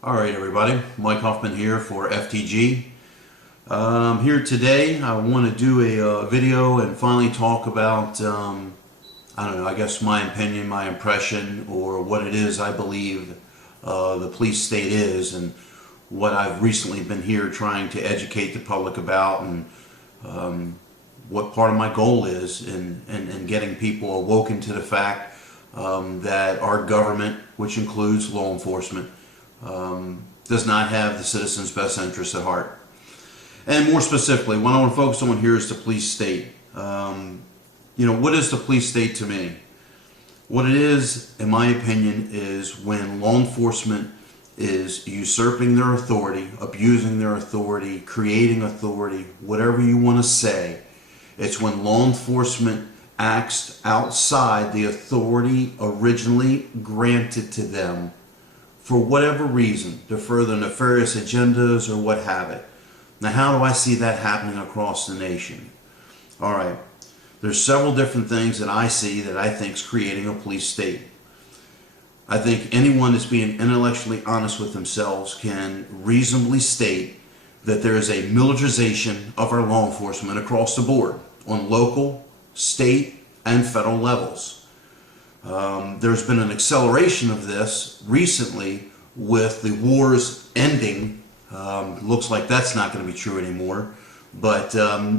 Alright everybody, Mike Hoffman here for F.T.G. Here today I want to do a video and finally talk about, I don't know, I guess my opinion, my impression, or what it is I believe the police state is, and what I've recently been here trying to educate the public about, and what part of my goal is in getting people awoken to the fact that our government, which includes law enforcement, does not have the citizens' best interests at heart. And more specifically, what I want to focus on here is the police state. What is the police state to me? What it is, in my opinion, is when law enforcement is usurping their authority, abusing their authority, creating authority, whatever you want to say. It's when law enforcement acts outside the authority originally granted to them for whatever reason, to further nefarious agendas or what have it. Now, how do I see that happening across the nation? All right, there's several different things that I see that I think is creating a police state. I think anyone that's being intellectually honest with themselves can reasonably state that there is a militarization of our law enforcement across the board on local, state, and federal levels. There's been an acceleration of this recently with the wars ending. Looks like that's not going to be true anymore, but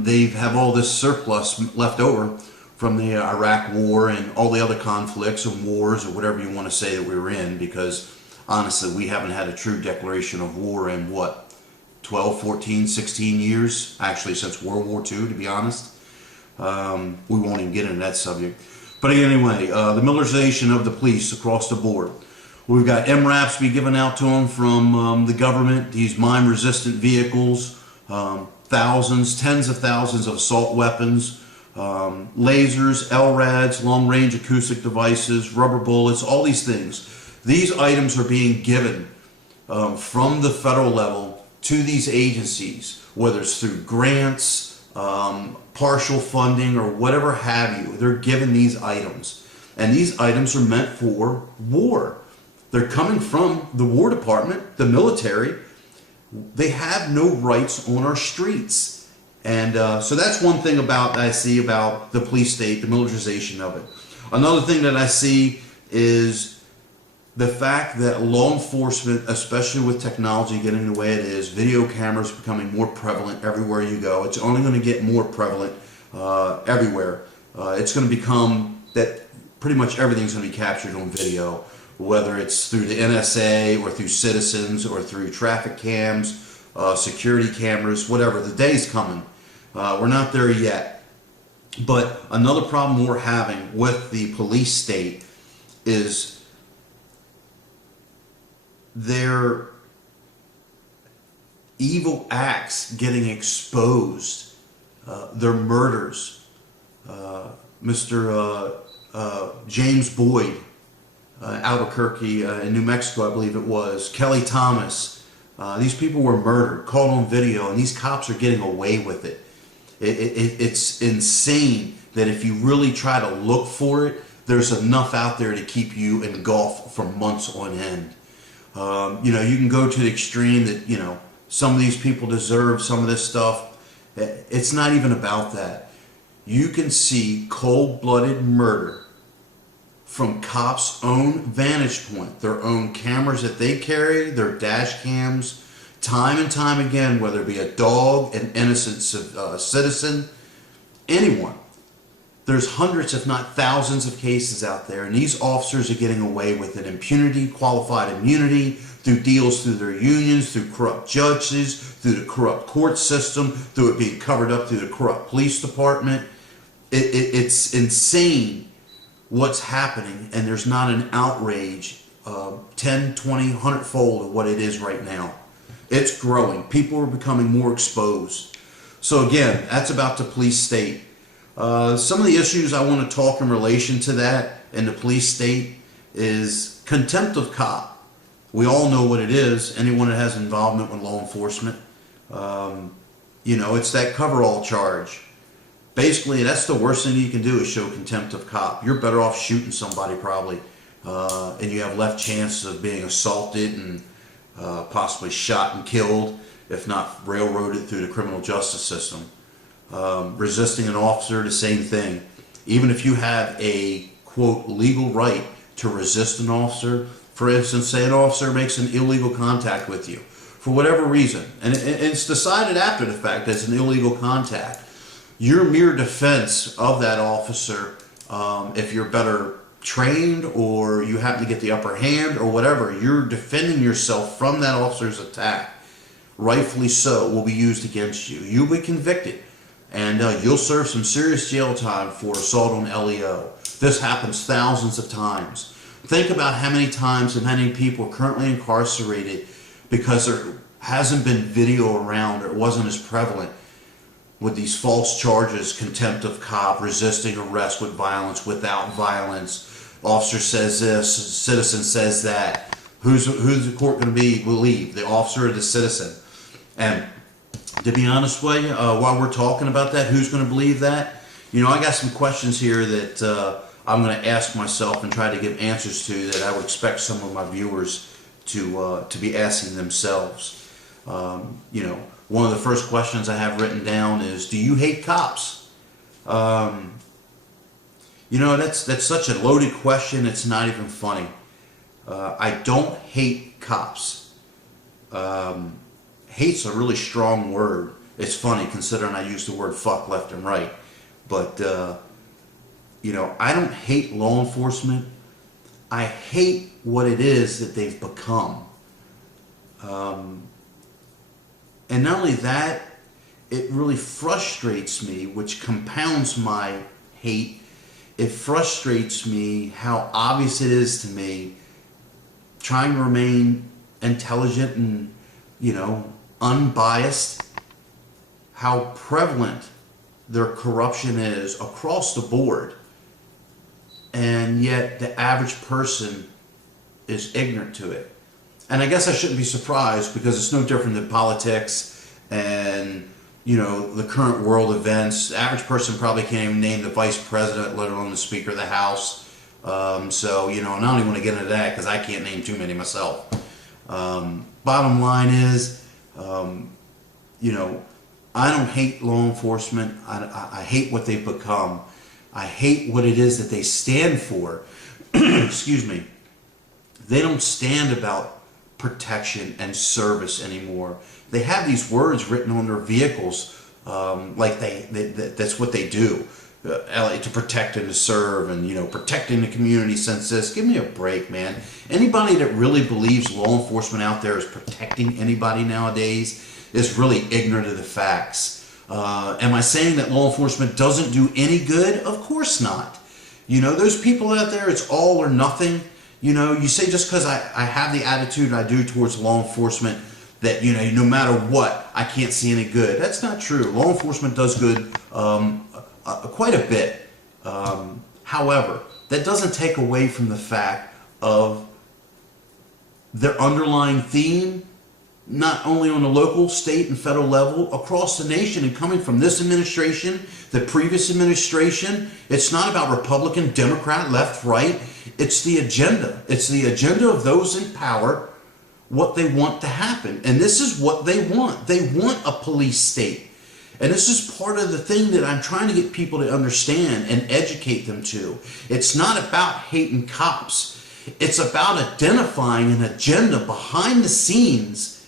they have all this surplus left over from the Iraq war and all the other conflicts and wars, or whatever you want to say that we were in, because honestly we haven't had a true declaration of war in what, 12, 14, 16 years, actually since World War II, to be honest. We won't even get into that subject. But anyway, the militarization of the police across the board. We've got MRAPs be given out to them from the government, these mine-resistant vehicles, thousands, tens of thousands of assault weapons, lasers, LRADs, long-range acoustic devices, rubber bullets, all these things. These items are being given from the federal level to these agencies, whether it's through grants, partial funding, or whatever have you. They're given these items, and these items are meant for war. They're coming from the War Department, the military. They have no rights on our streets, and so that's one thing about I see about the police state, the militarization of it. Another thing that I see is the fact that law enforcement, especially with technology getting the way it is, video cameras becoming more prevalent everywhere you go. It's only going to get more prevalent everywhere. It's going to become that pretty much everything's going to be captured on video, whether it's through the NSA or through citizens or through traffic cams, security cameras, whatever. The day's coming. We're not there yet. But another problem we're having with the police state is their evil acts getting exposed, their murders. Mr. James Boyd, Albuquerque in New Mexico, I believe it was, Kelly Thomas. These people were murdered, caught on video, and these cops are getting away with it. It's insane that if you really try to look for it, there's enough out there to keep you engulfed for months on end. You can go to the extreme that, some of these people deserve some of this stuff. It's not even about that. You can see cold-blooded murder from cops' own vantage point, their own cameras that they carry, their dash cams, time and time again, whether it be a dog, an innocent citizen, anyone. There's hundreds, if not thousands, of cases out there, and these officers are getting away with it. Impunity, qualified immunity, through deals through their unions, through corrupt judges, through the corrupt court system, through it being covered up through the corrupt police department. It's insane what's happening, and there's not an outrage 10, 20, 100-fold of what it is right now. It's growing. People are becoming more exposed. So again, that's about the police state. Some of the issues I want to talk in relation to that in the police state is contempt of cop. We all know what it is, anyone that has involvement with law enforcement. It's that coverall charge. Basically, that's the worst thing you can do is show contempt of cop. You're better off shooting somebody probably, and you have less chance of being assaulted and possibly shot and killed, if not railroaded through the criminal justice system. Resisting an officer, the same thing. Even if you have a, quote, legal right to resist an officer, for instance, say an officer makes an illegal contact with you, for whatever reason, and it's decided after the fact that it's an illegal contact, your mere defense of that officer, if you're better trained or you happen to get the upper hand or whatever, you're defending yourself from that officer's attack, rightfully so, will be used against you. You'll be convicted, and you'll serve some serious jail time for assault on LEO. This happens thousands of times. Think about how many times and how many people are currently incarcerated because there hasn't been video around, or it wasn't as prevalent, with these false charges: contempt of cop, resisting arrest with violence, without violence. Officer says this, citizen says that. Who's the court going to believe, the officer or the citizen? And to be honest with you, while we're talking about that, who's going to believe that? You know, I got some questions here that I'm going to ask myself and try to give answers to, that I would expect some of my viewers to be asking themselves. You know, one of the first questions I have written down is, do you hate cops? You know, that's such a loaded question, it's not even funny. I don't hate cops. Hate's a really strong word. It's funny considering I use the word fuck left and right. But, you know, I don't hate law enforcement. I hate what it is that they've become. And not only that, it really frustrates me, which compounds my hate. It frustrates me how obvious it is to me, trying to remain intelligent and, you know, unbiased, how prevalent their corruption is across the board. And yet the average person is ignorant to it. And I guess I shouldn't be surprised, because it's no different than politics and, you know, the current world events. The average person probably can't even name the vice president, let alone the Speaker of the House. So, you know, and I don't even want to get into that because I can't name too many myself. Bottom line is, you know, I don't hate law enforcement. I hate what they've become. I hate what it is that they stand for. Excuse me. They don't stand about protection and service anymore. They have these words written on their vehicles, like that's what they do, to protect and to serve, and, you know, protecting the community since this. Give me a break, man. Anybody that really believes law enforcement out there is protecting anybody nowadays is really ignorant of the facts. Am I saying that law enforcement doesn't do any good? Of course not. You know, those people out there, it's all or nothing. You know, you say just because I have the attitude I do towards law enforcement that, you know, no matter what, I can't see any good. That's not true. Law enforcement does good quite a bit. However, that doesn't take away from the fact of their underlying theme, not only on the local, state, and federal level, across the nation, and coming from this administration, the previous administration. It's not about Republican, Democrat, left, right. It's the agenda. It's the agenda of those in power, what they want to happen. And this is what they want. They want a police state. And this is part of the thing that I'm trying to get people to understand and educate them to. It's not about hating cops. It's about identifying an agenda behind the scenes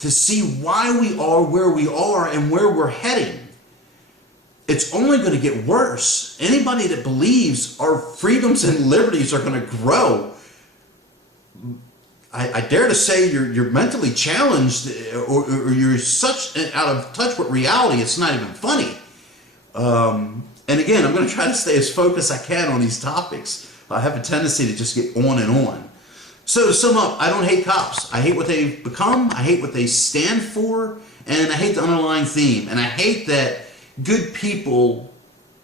to see why we are where we are and where we're heading. It's only going to get worse. Anybody that believes our freedoms and liberties are going to grow, I dare to say you're mentally challenged, or you're such out of touch with reality, it's not even funny. And again, I'm going to try to stay as focused as I can on these topics. I have a tendency to just get on and on. So to sum up, I don't hate cops. I hate what they've become, I hate what they stand for, and I hate the underlying theme. And I hate that good people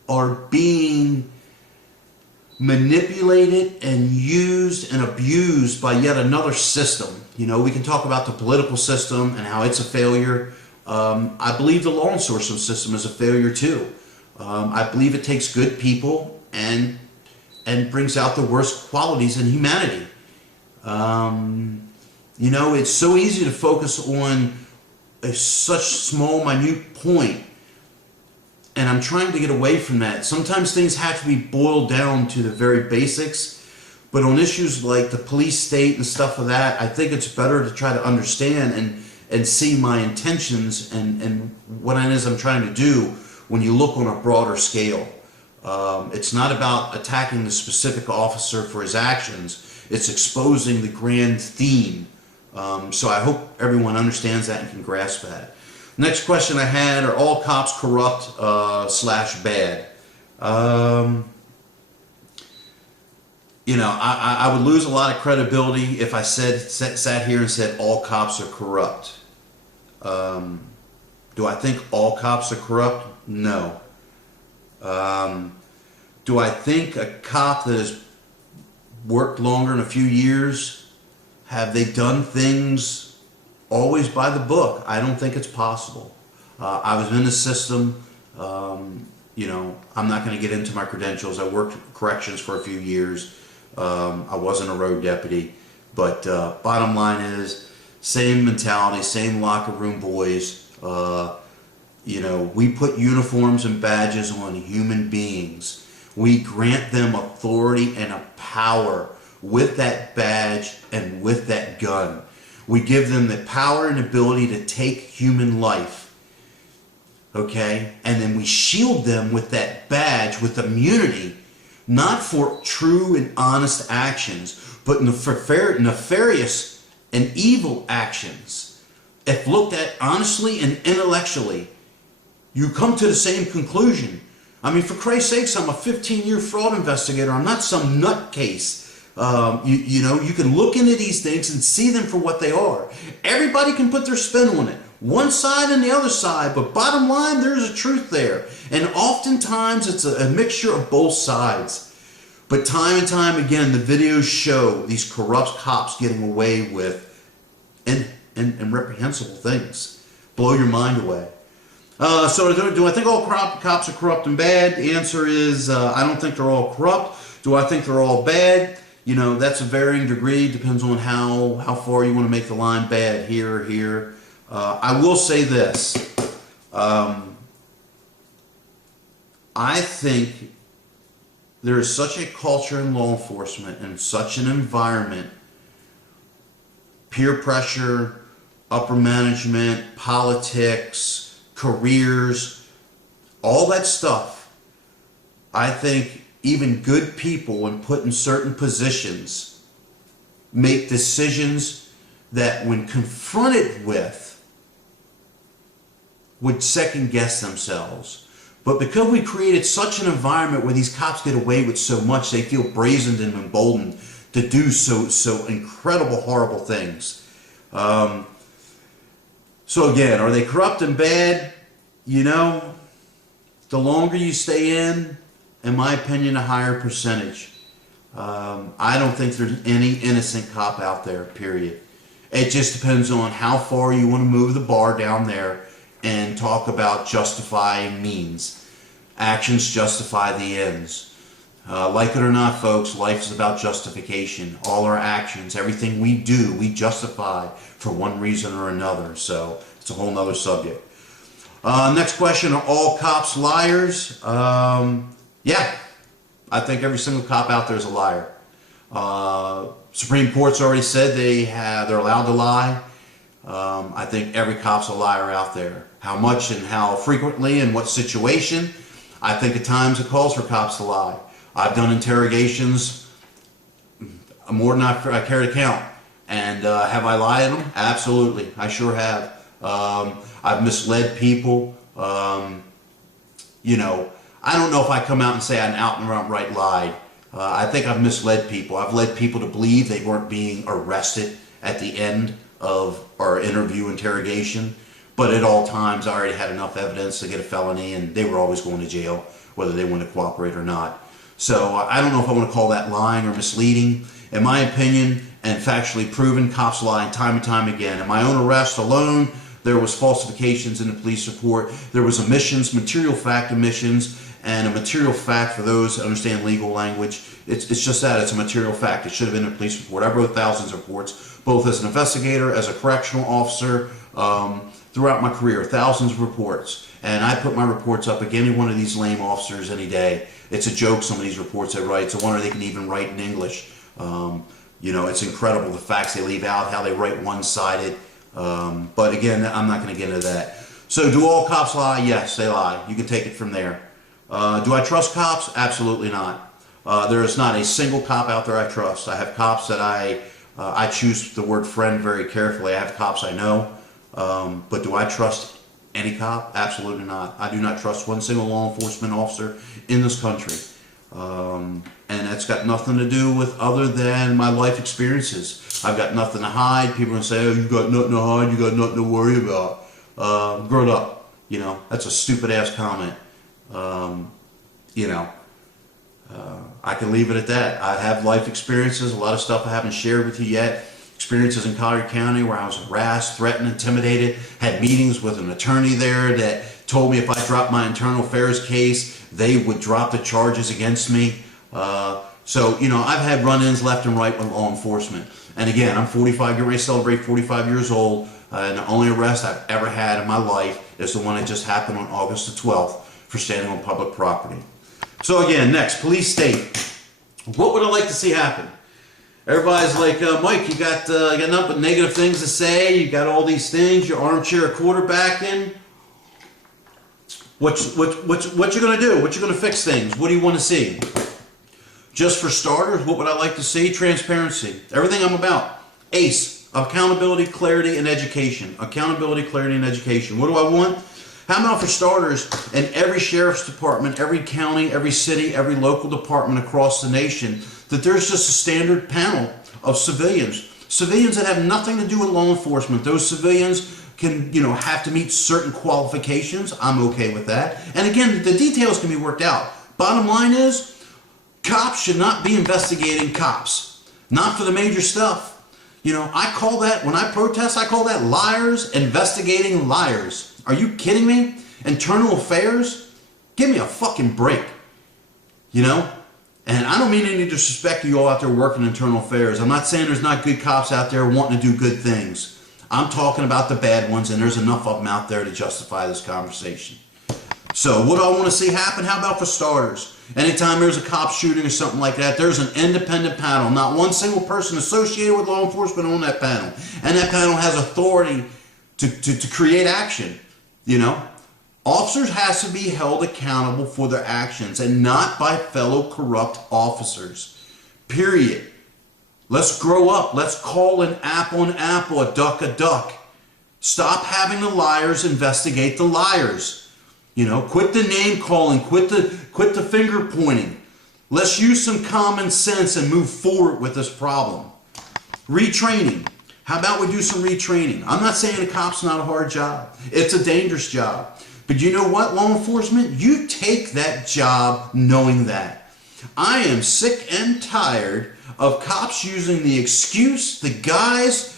are being manipulated and used and abused by yet another system. You know, we can talk about the political system and how it's a failure. I believe the law enforcement system is a failure too. I believe it takes good people and brings out the worst qualities in humanity. You know, it's so easy to focus on such small, minute point, and I'm trying to get away from that. Sometimes things have to be boiled down to the very basics, but on issues like the police state and stuff of that, I think it's better to try to understand and see my intentions and what it is I'm trying to do when you look on a broader scale. It's not about attacking the specific officer for his actions, it's exposing the grand theme. So I hope everyone understands that and can grasp that. Next question I had, are all cops corrupt / bad? You know, I would lose a lot of credibility if I sat here and said all cops are corrupt. Do I think all cops are corrupt? No. Do I think a cop that has worked longer than a few years, have they done things always by the book? I don't think it's possible. I was in the system. You know, I'm not going to get into my credentials. I worked corrections for a few years. I wasn't a road deputy. But bottom line is, same mentality, same locker room boys. You know, we put uniforms and badges on human beings. We grant them authority and a power with that badge and with that gun. We give them the power and ability to take human life. Okay? And then we shield them with that badge with immunity, not for true and honest actions, but nefarious and evil actions. If looked at honestly and intellectually, you come to the same conclusion. I mean, for Christ's sakes, I'm a 15-year fraud investigator. I'm not some nutcase. You know, you can look into these things and see them for what they are. Everybody can put their spin on it. One side and the other side, but bottom line, there's a truth there. And oftentimes, it's a mixture of both sides. But time and time again, the videos show these corrupt cops getting away with and reprehensible things. Blow your mind away. So do I think all cops are corrupt and bad? The answer is I don't think they're all corrupt. Do I think they're all bad? You know, that's a varying degree. Depends on how far you want to make the line bad, here or here. I will say this. I think there is such a culture in law enforcement and such an environment, peer pressure, upper management, politics, careers, all that stuff. I think even good people, when put in certain positions, make decisions that when confronted with would second guess themselves. But because we created such an environment where these cops get away with so much, they feel brazened and emboldened to do so incredible, horrible things. So again, are they corrupt and bad? You know, the longer you stay in my opinion, a higher percentage. I don't think there's any innocent cop out there, period. It just depends on how far you want to move the bar down there and talk about justifying means. Actions justify the ends. Like it or not, folks, life is about justification. All our actions, everything we do, we justify for one reason or another. So it's a whole nother subject. Next question, are all cops liars? Yeah, I think every single cop out there is a liar. Supreme Court's already said they're allowed to lie. I think every cop's a liar out there. How much and how frequently and what situation? I think at times it calls for cops to lie. I've done interrogations more than I care to count. And have I lied to them? Absolutely. I sure have. I've misled people. You know, I don't know if I come out and say I out and outright lied. I think I've misled people. I've led people to believe they weren't being arrested at the end of our interview interrogation. But at all times, I already had enough evidence to get a felony, and they were always going to jail, whether they wanted to cooperate or not. So I don't know if I want to call that lying or misleading. In my opinion, and factually proven, cops lie time and time again. In my own arrest alone, there was falsifications in the police report. There was omissions, material fact omissions, and a material fact, for those that understand legal language, it's just that, it's a material fact. It should have been in a police report. I wrote thousands of reports, both as an investigator, as a correctional officer, throughout my career, thousands of reports. And I put my reports up against any one of these lame officers any day. It's a joke, some of these reports I write. It's a wonder they can even write in English. You know, it's incredible the facts they leave out, how they write one-sided. But again, I'm not going to get into that. So do all cops lie? Yes, they lie. You can take it from there. Do I trust cops? Absolutely not. There is not a single cop out there I trust. I have cops that I choose the word friend very carefully. I have cops I know. But do I trust any cop? Absolutely not. I do not trust one single law enforcement officer in this country. And that's got nothing to do with other than my life experiences. I've got nothing to hide. People are going to say, oh, you got nothing to hide, you got nothing to worry about. Grow it up. You know, that's a stupid ass comment. You know, I can leave it at that. I have life experiences, a lot of stuff I haven't shared with you yet. Experiences in Collier County where I was harassed, threatened, intimidated, had meetings with an attorney there that told me if I dropped my internal affairs case, they would drop the charges against me. So, you know, I've had run-ins left and right with law enforcement. And again, I'm 45, getting ready to celebrate 45 years old, and the only arrest I've ever had in my life is the one that just happened on August the 12th for standing on public property. So again, next, police state. What would I like to see happen? Everybody's like, Mike, you got nothing but negative things to say. You got all these things. You're armchair quarterbacking. What you gonna do? What you gonna fix things? What do you want to see? Just for starters, what would I like to see? Transparency. Everything I'm about. ACE. Accountability, clarity, and education. Accountability, clarity, and education. What do I want? How about for starters, in every sheriff's department, every county, every city, every local department across the nation, that there's just a standard panel of civilians. Civilians that have nothing to do with law enforcement. Those civilians can, you know, have to meet certain qualifications. I'm okay with that. And again, the details can be worked out. Bottom line is, cops should not be investigating cops. Not for the major stuff. You know, I call that, when I protest, I call that liars investigating liars. Are you kidding me? Internal affairs? Give me a fucking break. You know? And I don't mean any disrespect to you all out there working internal affairs. I'm not saying there's not good cops out there wanting to do good things. I'm talking about the bad ones, and there's enough of them out there to justify this conversation. So what do I want to see happen? How about for starters? Anytime there's a cop shooting or something like that, there's an independent panel. Not one single person associated with law enforcement on that panel. And that panel has authority to create action. You know? Officers has to be held accountable for their actions and not by fellow corrupt officers. Period. Let's grow up. Let's call an apple, a duck, a duck. Stop having the liars investigate the liars. You know, quit the name calling, quit the finger pointing. Let's use some common sense and move forward with this problem. Retraining. How about we do some retraining? I'm not saying a cop's not a hard job. It's a dangerous job. But you know what, law enforcement? You take that job knowing that. I am sick and tired of cops using the excuse, the guise,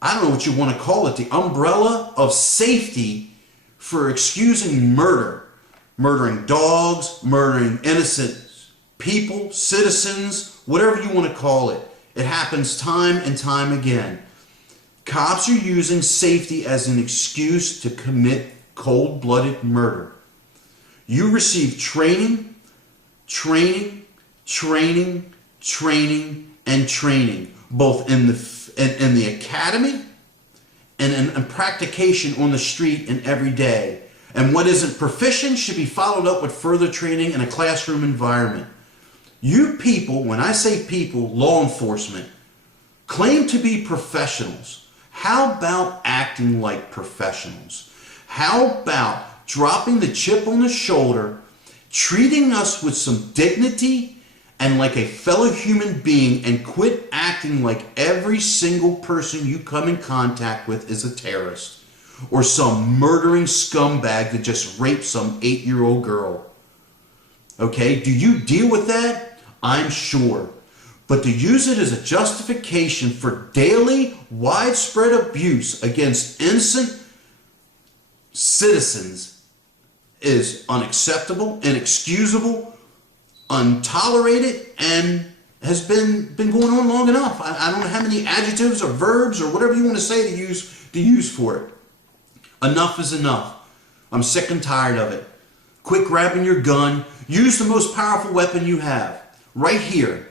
I don't know what you want to call it, the umbrella of safety for excusing murder. Murdering dogs, murdering innocent people, citizens, whatever you want to call it. It happens time and time again. Cops are using safety as an excuse to commit cold-blooded murder. You receive training, training, training, training, and training, both in the academy and in practication on the street and every day. And what isn't proficient should be followed up with further training in a classroom environment. You people, when I say people, law enforcement, claim to be professionals. How about acting like professionals? How about dropping the chip on the shoulder, treating us with some dignity and like a fellow human being, and quit acting like every single person you come in contact with is a terrorist or some murdering scumbag that just raped some 8-year-old girl? Okay, do you deal with that? I'm sure. But to use it as a justification for daily widespread abuse against innocent citizens is unacceptable, inexcusable, untolerated, and has been going on long enough. I don't know how many adjectives or verbs or whatever you want to say to use for it. Enough is enough. I'm sick and tired of it. Quit grabbing your gun. Use the most powerful weapon you have. Right here.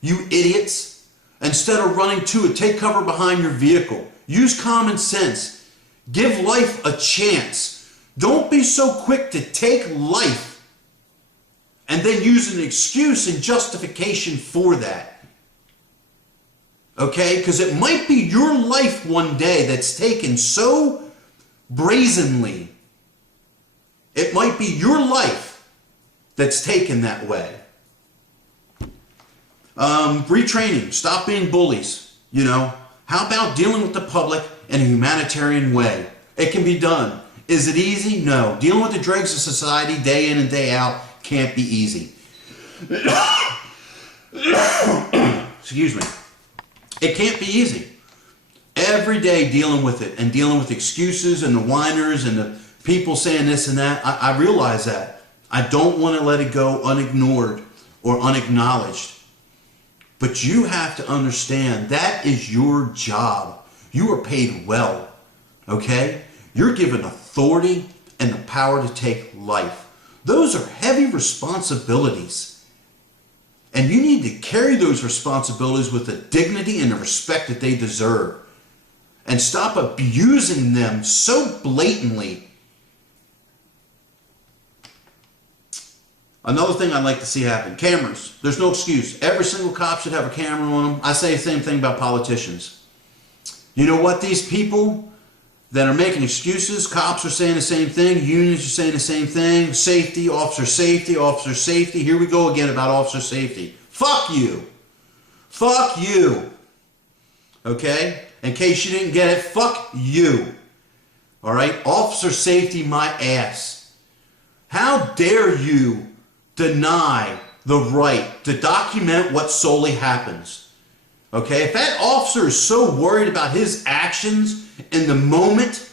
You idiots. Instead of running to it, take cover behind your vehicle. Use common sense. Give life a chance. Don't be so quick to take life and then use an excuse and justification for that. Okay? Because it might be your life one day that's taken so brazenly. It might be your life that's taken that way. Retraining. Stop being bullies. You know, how about dealing with the public in a humanitarian way? It can be done. Is it easy? No. Dealing with the dregs of society day in and day out can't be easy. Excuse me. It can't be easy. Every day dealing with it and dealing with excuses and the whiners and the people saying this and that. I realize that. I don't want to let it go unignored or unacknowledged. But you have to understand that is your job. You are paid well. Okay? You're given authority and the power to take life. Those are heavy responsibilities. And you need to carry those responsibilities with the dignity and the respect that they deserve. And stop abusing them so blatantly. Another thing I'd like to see happen, cameras. There's no excuse. Every single cop should have a camera on them. I say the same thing about politicians. You know what? These people that are making excuses, cops are saying the same thing, unions are saying the same thing, safety, officer safety, officer safety. Here we go again about officer safety. Fuck you. Fuck you. Okay? In case you didn't get it, fuck you. Alright? Officer safety, my ass. How dare you deny the right to document what solely happens? Okay? If that officer is so worried about his actions in the moment,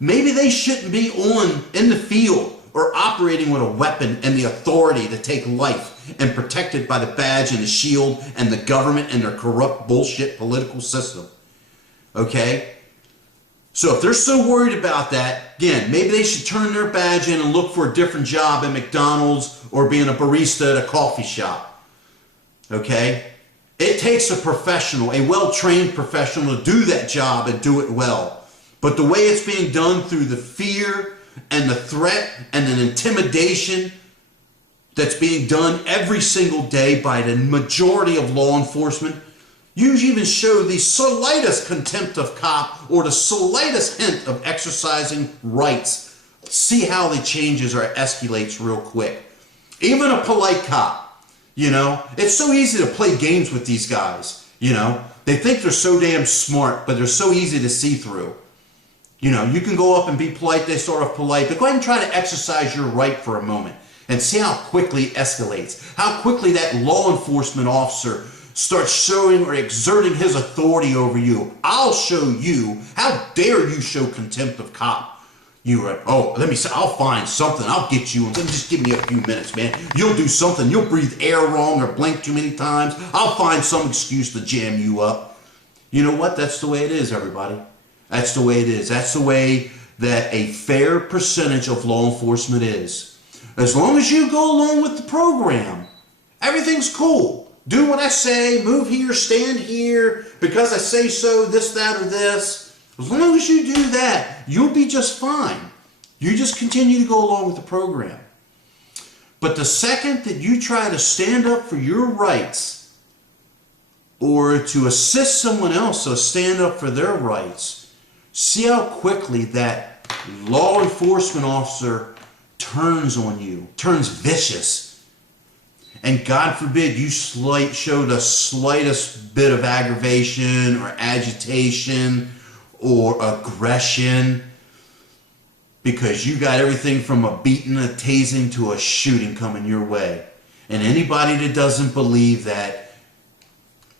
maybe they shouldn't be in the field or operating with a weapon and the authority to take life and protected by the badge and the shield and the government and their corrupt bullshit political system. Okay? So if they're so worried about that, again, maybe they should turn their badge in and look for a different job at McDonald's or being a barista at a coffee shop. Okay? It takes a professional, a well-trained professional to do that job and do it well. But the way it's being done through the fear and the threat and the intimidation that's being done every single day by the majority of law enforcement, you even show the slightest contempt of cop or the slightest hint of exercising rights. See how it changes or escalates real quick. Even a polite cop, you know, it's so easy to play games with these guys, you know. They think they're so damn smart, but they're so easy to see through. You know, you can go up and be polite, they sort of polite, but go ahead and try to exercise your right for a moment and see how quickly it escalates. How quickly that law enforcement officer starts showing or exerting his authority over you. I'll show you. How dare you show contempt of cop? You are, oh, let me say, I'll find something. I'll get you. Just give me a few minutes, man. You'll do something. You'll breathe air wrong or blink too many times. I'll find some excuse to jam you up. You know what? That's the way it is, everybody. That's the way it is. That's the way that a fair percentage of law enforcement is. As long as you go along with the program, everything's cool. Do what I say, move here, stand here, because I say so, this, that, or this. As long as you do that, you'll be just fine. You just continue to go along with the program. But the second that you try to stand up for your rights or to assist someone else to stand up for their rights, see how quickly that law enforcement officer turns on you, turns vicious. And God forbid you show the slightest bit of aggravation or agitation or aggression because you got everything from a beating, a tasing, to a shooting coming your way. And anybody that doesn't believe that,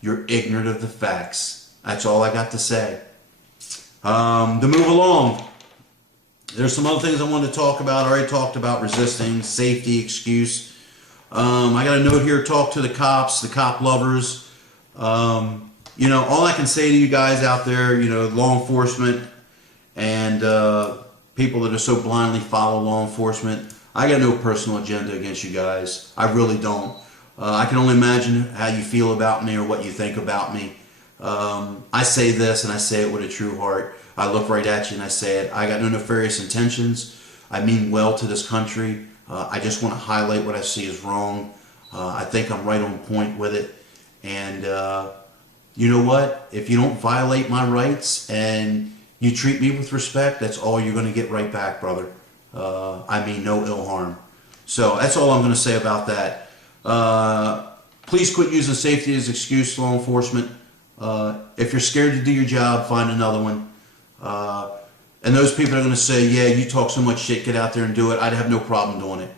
you're ignorant of the facts. That's all I got to say. To move along, there's some other things I wanted to talk about. I already talked about resisting, safety, excuse. I got a note here, talk to the cops, the cop lovers. You know, all I can say to you guys out there, you know, law enforcement and people that are so blindly follow law enforcement, I got no personal agenda against you guys. I really don't. I can only imagine how you feel about me or what you think about me. I say this and I say it with a true heart. I look right at you and I say it. I got no nefarious intentions. I mean well to this country. I just want to highlight what I see is wrong. I think I'm right on point with it. And you know what? If you don't violate my rights and you treat me with respect, that's all you're going to get right back, brother. I mean no ill harm. So that's all I'm going to say about that. Please quit using safety as excuse, law enforcement. If you're scared to do your job, find another one. And those people are going to say, yeah, you talk so much shit, get out there and do it. I'd have no problem doing it.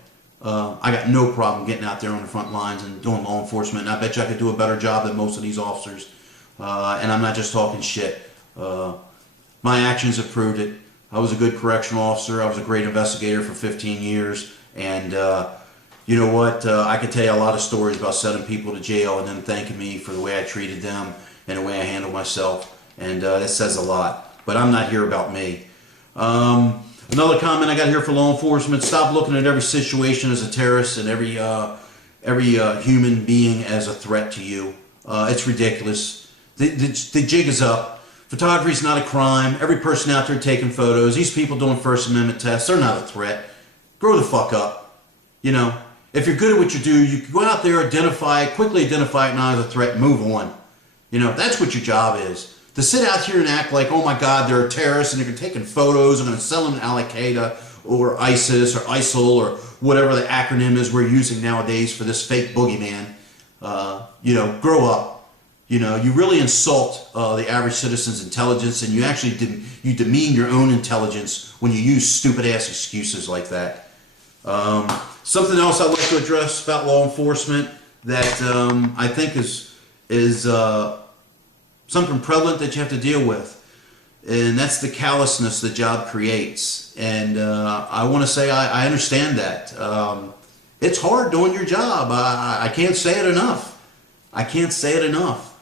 I got no problem getting out there on the front lines and doing law enforcement. And I bet you I could do a better job than most of these officers. And I'm not just talking shit. My actions have proved it. I was a good correctional officer. I was a great investigator for 15 years. And you know what? I could tell you a lot of stories about sending people to jail and then thanking me for the way I treated them and the way I handled myself. And that says a lot. But I'm not here about me. Another comment I got here for law enforcement: stop looking at every situation as a terrorist and every human being as a threat to you. It's ridiculous. The jig is up. Photography is not a crime. Every person out there taking photos, these people doing First Amendment tests, they're not a threat. Grow the fuck up. You know, if you're good at what you do, you can go out there, quickly identify it not as a threat, and move on. You know, that's what your job is. To sit out here and act like, oh my God, they're terrorists and they're taking photos and going to sell them to Al-Qaeda or ISIS or ISIL or whatever the acronym is we're using nowadays for this fake boogeyman. You know, grow up. You know, you really insult the average citizen's intelligence, and you actually you demean your own intelligence when you use stupid-ass excuses like that. Something else I'd like to address about law enforcement that I think is something prevalent that you have to deal with, and that's the callousness the job creates. And I want to say I understand that. It's hard doing your job. I can't say it enough. I can't say it enough.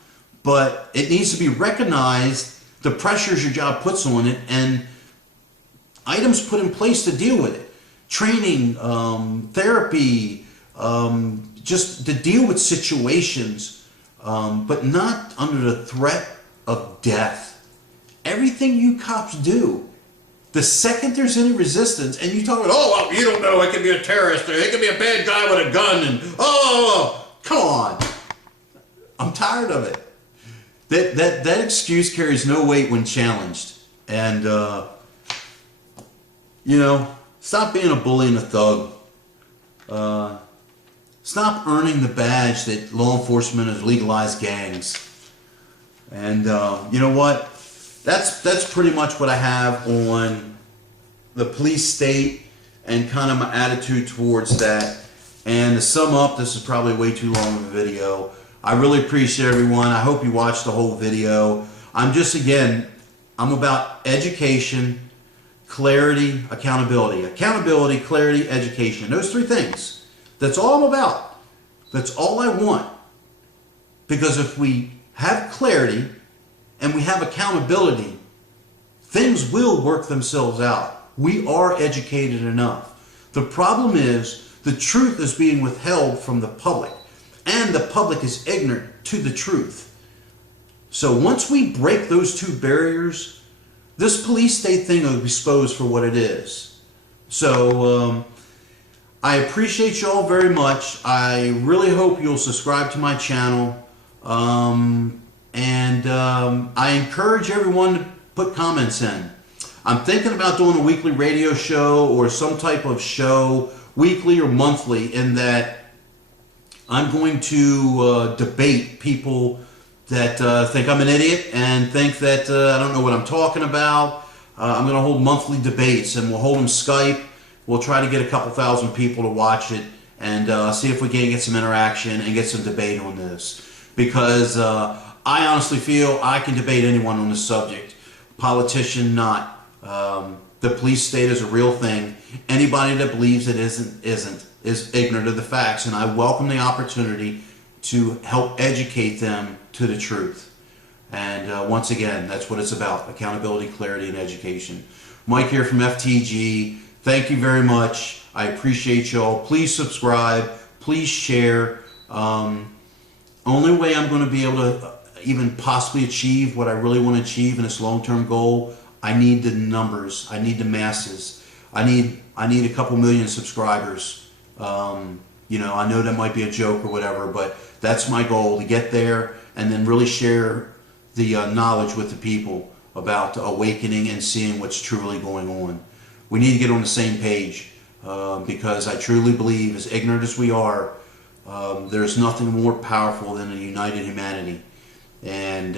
But it needs to be recognized, the pressures your job puts on it, and items put in place to deal with it. Training, therapy, just to deal with situations, but not under the threat of death. Everything you cops do, the second there's any resistance, and you talk about, oh, well, you don't know, it could be a terrorist, or it could be a bad guy with a gun, and oh, come on. I'm tired of it. That excuse carries no weight when challenged. And, you know, stop being a bully and a thug. Stop earning the badge that law enforcement has legalized gangs. And you know what? That's pretty much what I have on the police state and kind of my attitude towards that. And to sum up, this is probably way too long of a video. I really appreciate everyone. I hope you watched the whole video. I'm about education, clarity, accountability. Accountability, clarity, education. Those three things. That's all I'm about. That's all I want. Because if we have clarity and we have accountability, things will work themselves out. We are educated enough. The problem is the truth is being withheld from the public, and the public is ignorant to the truth. So once we break those two barriers, this police state thing will be exposed for what it is. So I appreciate you all very much. I really hope you'll subscribe to my channel. I encourage everyone to put comments in. I'm thinking about doing a weekly radio show or some type of show, weekly or monthly, in that I'm going to debate people that think I'm an idiot and think that I don't know what I'm talking about. I'm going to hold monthly debates, and we'll hold them Skype. We'll try to get a couple thousand people to watch it and see if we can get some interaction and get some debate on this. Because I honestly feel I can debate anyone on this subject. Politician, not. The police state is a real thing. Anybody that believes it is ignorant of the facts, and I welcome the opportunity to help educate them to the truth. And once again, that's what it's about: accountability, clarity, and education. Mike here from F.T.G. Thank you very much. I appreciate y'all. Please subscribe. Please share. Only way I'm going to be able to even possibly achieve what I really want to achieve in this long-term goal, I need the numbers. I need the masses. I need a couple million subscribers. You know, I know that might be a joke or whatever, but that's my goal, to get there and then really share the knowledge with the people about awakening and seeing what's truly going on. We need to get on the same page because I truly believe, as ignorant as we are, there's nothing more powerful than a united humanity. And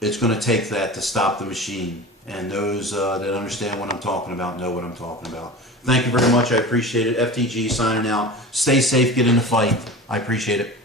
it's going to take that to stop the machine. And those that understand what I'm talking about know what I'm talking about. Thank you very much. I appreciate it. F.T.G. signing out. Stay safe. Get in the fight. I appreciate it.